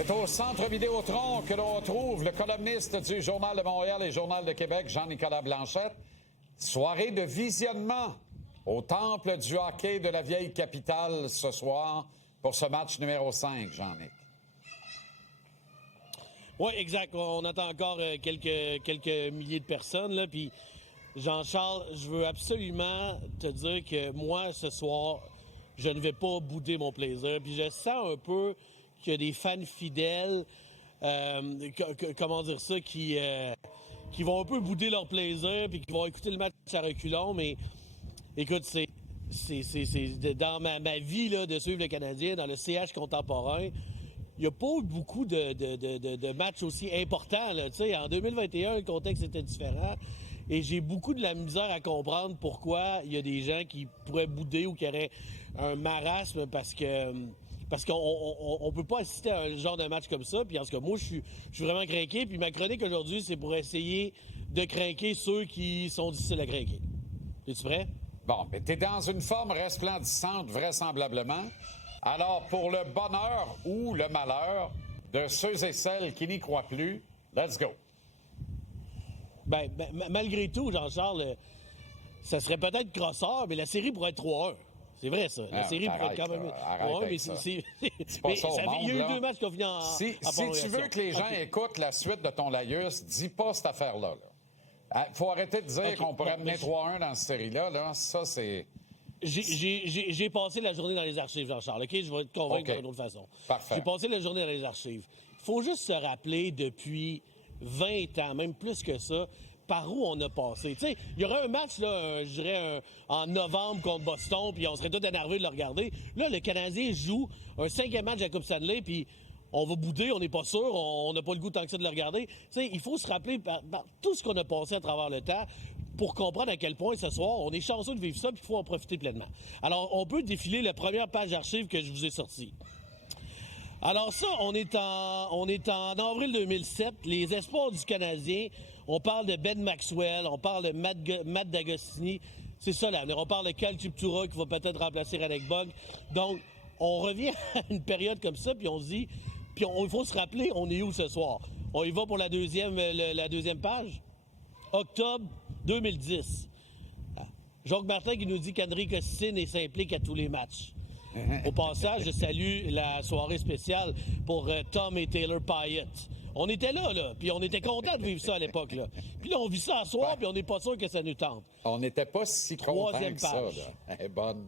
C'est au Centre Vidéotron que l'on retrouve le columniste du Journal de Montréal et Journal de Québec, Jean-Nicolas Blanchette. Soirée de visionnement au Temple du hockey de la vieille capitale ce soir pour ce match numéro 5, Jean-Nic. Oui, exact. On attend encore quelques milliers de personnes, là. Puis, Jean-Charles, je veux absolument te dire que moi, ce soir, je ne vais pas bouder mon plaisir. Puis, je sens un peu qu'il y a des fans fidèles, comment dire ça, qui vont un peu bouder leur plaisir, puis qui vont écouter le match à reculons. Mais, écoute, c'est dans ma vie là, de suivre le Canadien, dans le CH contemporain, il n'y a pas eu beaucoup de matchs aussi importants. Là. En 2021, le contexte était différent. Et j'ai beaucoup de la misère à comprendre pourquoi il y a des gens qui pourraient bouder ou qui auraient un marasme parce qu'on peut pas assister à un genre de match comme ça. Puis en tout cas, moi, je suis vraiment craqué. Puis ma chronique aujourd'hui, c'est pour essayer de craquer ceux qui sont difficiles à craquer. Es-tu prêt? Bon, mais t'es dans une forme resplendissante, vraisemblablement. Alors, pour le bonheur ou le malheur de ceux et celles qui n'y croient plus, let's go. Malgré tout, Jean-Charles, ça serait peut-être crosseur, mais la série pourrait être 3-1. C'est vrai, ça. La série pourrait être quand même... Arrête mais ça. C'est pas ça au monde, il y a eu 2 matchs qui ont fini en... Si tu veux que les gens écoutent la suite de ton laïus, dis pas cette affaire-là. Il faut arrêter de dire qu'on pourrait mener 3-1 dans cette série-là. Là. Ça, c'est... J'ai passé la journée dans les archives, Jean-Charles. OK? Je vais te convaincre d'une autre façon. Parfait. J'ai passé la journée dans les archives. Il faut juste se rappeler depuis 20 ans, même plus que ça, par où on a passé. Tu sais, il y aurait un match, là, je dirais, en novembre contre Boston, puis on serait tous énervés de le regarder. Là, le Canadien joue un 5e match de la Coupe Stanley, puis on va bouder, on n'est pas sûr, on n'a pas le goût tant que ça de le regarder. Tu sais, il faut se rappeler par tout ce qu'on a passé à travers le temps pour comprendre à quel point ce soir, on est chanceux de vivre ça, puis il faut en profiter pleinement. Alors, on peut défiler la première page d'archives que je vous ai sortie. Alors ça, on est en avril 2007. Les espoirs du Canadien, on parle de Ben Maxwell, on parle de Matt D'Agostini. C'est ça l'avenir. On parle de Cal Chiptura qui va peut-être remplacer Radek Bog. Donc, on revient à une période comme ça, puis on se dit... Puis il faut se rappeler, on est où ce soir? On y va pour la deuxième page? Octobre 2010. Jacques Martin qui nous dit qu'André Costin s'implique à tous les matchs. Au passage, je salue la soirée spéciale pour Tom et Taylor Pyatt. On était là, puis on était contents de vivre ça à l'époque, là. Puis là, on vit ça à soir, puis on n'est pas sûr que ça nous tente. On n'était pas si contents que ça, là. Elle est bonne.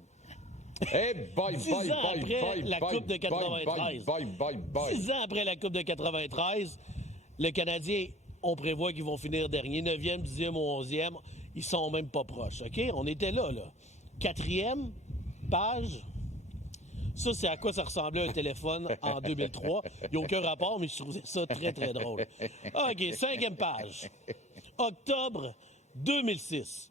Hey, boy, 6 ans après la Coupe de 93. 6 ans après la Coupe de 93, le Canadien, on prévoit qu'ils vont finir dernier. 9e, 10e ou 11e. Ils sont même pas proches, OK? On était là. 4e page. Ça, c'est à quoi ça ressemblait un téléphone en 2003. Il n'y a aucun rapport, mais je trouvais ça très, très drôle. OK, 5e page. Octobre 2006.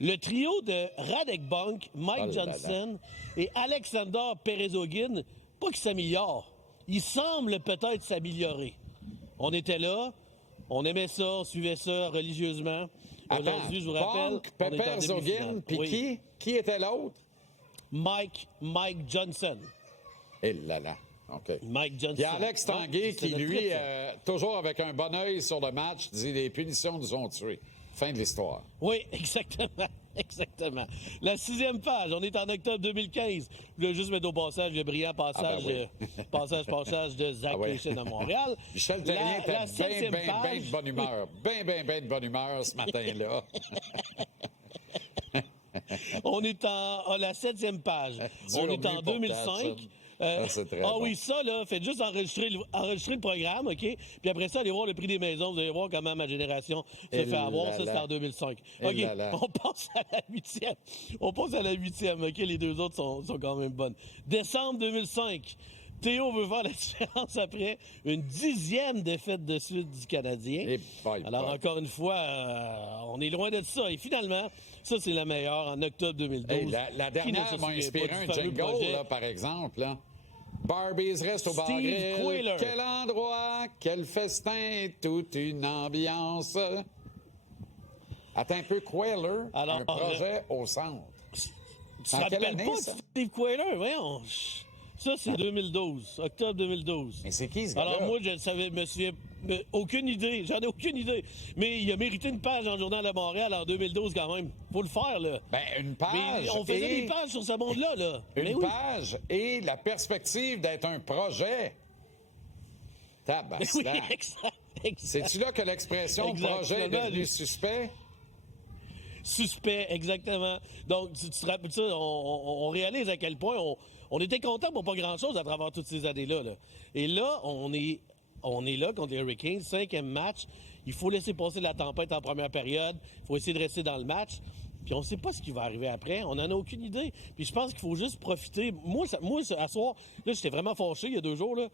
Le trio de Radek Bunk, Mike Johnson et Alexander Perezogin, pas qu'ils s'améliorent, ils semblent peut-être s'améliorer. On était là, on aimait ça, on suivait ça religieusement. Aujourd'hui, je vous rappelle... Bunk, Perezogin, puis qui était l'autre? Mike Johnson. Eh là là, OK. Mike Johnson. Il y a Alex Tanguay qui, lui, toujours avec un bon œil sur le match, dit « Les punitions nous ont tués ». Fin de l'histoire. Oui, exactement. Exactement. La 6e page, on est en octobre 2015. Je voulais juste mettre au passage le brillant passage, passage de Zach Léchin à Montréal. Michel Terrien était bien de bonne humeur. Bien de bonne humeur ce matin-là. On est en la 7e page. On est en 2005. Oui, ça, là, faites juste enregistrer le programme, OK? Puis après ça, allez voir le prix des maisons. Vous allez voir comment ma génération se fait avoir. Ça, c'est en 2005. OK, on passe à la 8e. On passe à la 8e, OK? Les deux autres sont quand même bonnes. Décembre 2005. Théo veut faire la différence après une 10e défaite de suite du Canadien. Alors, encore une fois, on est loin de ça. Et finalement, ça, c'est la meilleure en octobre 2012. Hey, la dernière m'a inspiré un jingle, là, par exemple. Là. Barbies reste au bar grill. Quel endroit, quel festin, toute une ambiance. Attends un peu, Queller, alors, un projet au centre. Tu te rappelles pas de Steve Queller? Voyons. Ça, c'est 2012, octobre 2012. Mais c'est qui, ce gars-là? Alors, moi, je ne savais, monsieur, aucune idée. J'en ai aucune idée. Mais il a mérité une page dans le Journal de Montréal en 2012, quand même. Faut le faire, là. Ben, une page. Mais on faisait des pages sur ce monde-là, là. Mais Une oui. page et la perspective d'être un projet. Oui, Tabarnak. exact. C'est-tu là que l'expression Exact. projet est Finalement, devenue suspect? Suspect, exactement. Donc, tu te rappelles ça, on réalise à quel point on était content pour pas grand-chose à travers toutes ces années-là. Là. Et là, on est là contre les Hurricanes, 5e match. Il faut laisser passer la tempête en première période. Il faut essayer de rester dans le match. Puis on ne sait pas ce qui va arriver après. On n'en a aucune idée. Puis je pense qu'il faut juste profiter. Moi, à soir, là, j'étais vraiment fâché il y a 2 jours, là.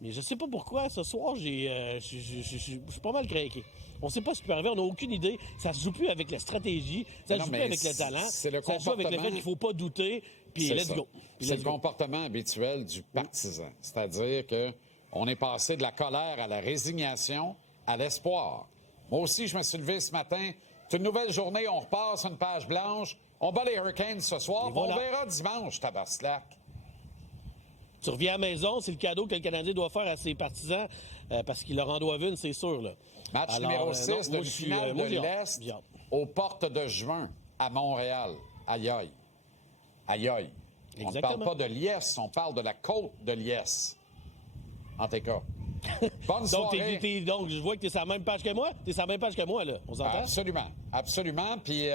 Mais je sais pas pourquoi. Ce soir, je suis pas mal craqué. On sait pas ce qui peut arriver, on n'a aucune idée. Ça se joue plus avec la stratégie, ça se joue plus avec le talent. C'est le ça se joue avec le fait comportement. qu'il faut pas douter, puis C'est let's ça. go. Puis C'est let's le go. comportement habituel du partisan. C'est-à-dire que on est passé de la colère à la résignation, à l'espoir. Moi aussi, je me suis levé ce matin. C'est une nouvelle journée, on repasse une page blanche. On bat les Hurricanes ce soir. Et voilà. On verra dimanche, tabarnak. Tu reviens à la maison, c'est le cadeau que le Canadien doit faire à ses partisans, parce qu'il leur en doivent une, c'est sûr. Là. Match Alors, numéro non, 6 de moi, la je suis, finale moi, de j'ai hâte. l'Est J'ai hâte. aux portes de juin à Montréal. Aïe aïe. Aïe aïe. On ne Exactement. parle pas de Liesse, on parle de la côte de Liesse. En tout cas. Bonne Donc, soirée. donc, je vois que tu es sur la même page que moi. Tu es sur la même page que moi, là. On s'entend? Absolument. Absolument. Puis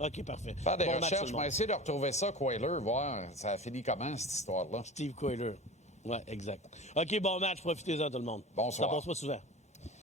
OK, parfait. faire des Bon match, tout recherches. le Je monde. vais essayer de retrouver ça, Quailer, voir ça a fini comment, cette histoire-là. Steve Quayle. Ouais, exact. OK, bon match. Profitez-en, tout le monde. Bonsoir. Ça passe pas souvent.